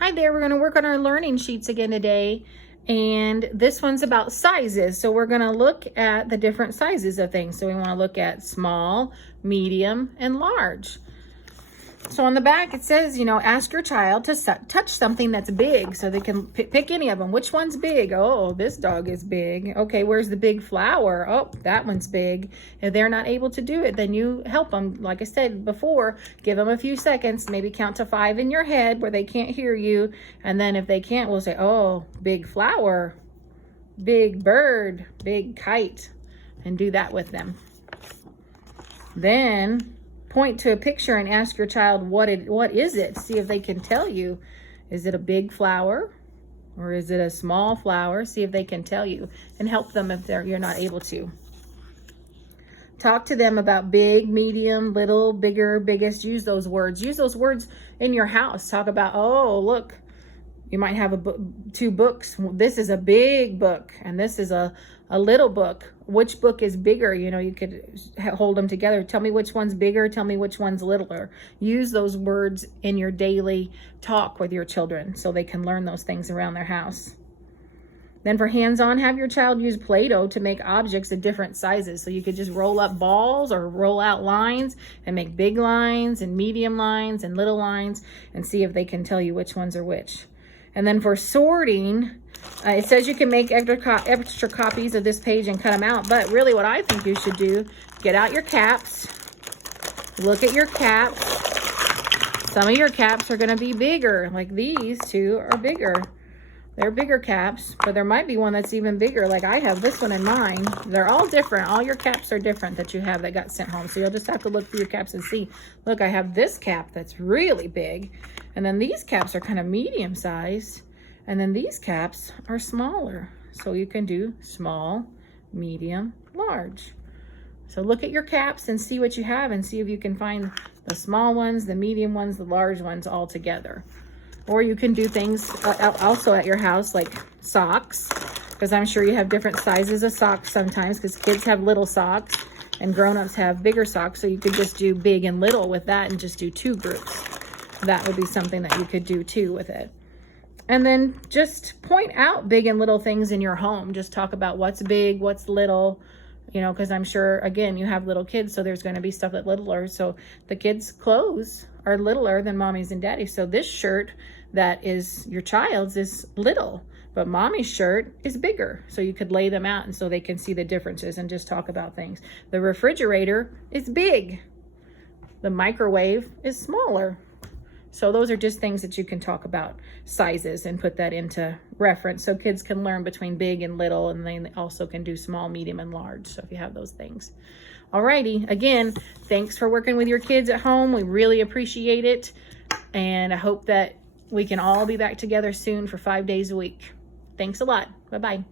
Hi there, we're going to work on our learning sheets again today. And this one's about sizes. So we're going to look at the different sizes of things. So we want to look at small, medium, and large. So on the back it says, ask your child to touch something that's big. So they can pick any of them. Which one's big? Oh, this dog is big. Okay, where's the big flower? Oh, that one's big. If they're not able to do it, then you help them. Like I said before, give them a few seconds. Maybe count to 5 in your head where they can't hear you. And then if they can't, we'll say, oh, big flower, big bird, big kite. And do that with them. Then point to a picture and ask your child what is it. See if they can tell you. Is it a big flower or is it a small flower? See if they can tell you and help them if you're not able to. Talk to them about big, medium, little, bigger, biggest. Use those words. Use those words in your house. Talk about, oh, look, you might have two books. This is a big book and this is a little book. Which book is bigger? You could hold them together. Tell me which one's bigger. Tell me which one's littler. Use those words in your daily talk with your children so they can learn those things around their house. Then for hands-on, have your child use Play-Doh to make objects of different sizes. So you could just roll up balls or roll out lines and make big lines and medium lines and little lines and see if they can tell you which ones are which. And then for sorting, it says you can make extra copies of this page and cut them out. But really what I think you should do, get out your caps. Look at your caps. Some of your caps are going to be bigger. Like these two are bigger. They're bigger caps, but there might be one that's even bigger. Like I have this one in mine. They're all different. All your caps are different that you have that got sent home. So you'll just have to look through your caps and see. Look, I have this cap that's really big. And then these caps are kind of medium sized. And then these caps are smaller. So you can do small, medium, large. So look at your caps and see what you have and see if you can find the small ones, the medium ones, the large ones all together. Or you can do things also at your house like socks, because I'm sure you have different sizes of socks sometimes because kids have little socks and grown-ups have bigger socks. So you could just do big and little with that and just do 2 groups. That would be something that you could do too with it. And then just point out big and little things in your home. Just talk about what's big, what's little, because I'm sure, again, you have little kids, so there's going to be stuff that's littler. So the kids' clothes are littler than mommy's and daddy's. So this shirt that is your child's is little, but mommy's shirt is bigger. So you could lay them out and so they can see the differences and just talk about things. The refrigerator is big. The microwave is smaller. So those are just things that you can talk about, sizes, and put that into reference so kids can learn between big and little, and they also can do small, medium, and large. So if you have those things. Alrighty, again, thanks for working with your kids at home. We really appreciate it. And I hope that we can all be back together soon for 5 days a week. Thanks a lot. Bye-bye.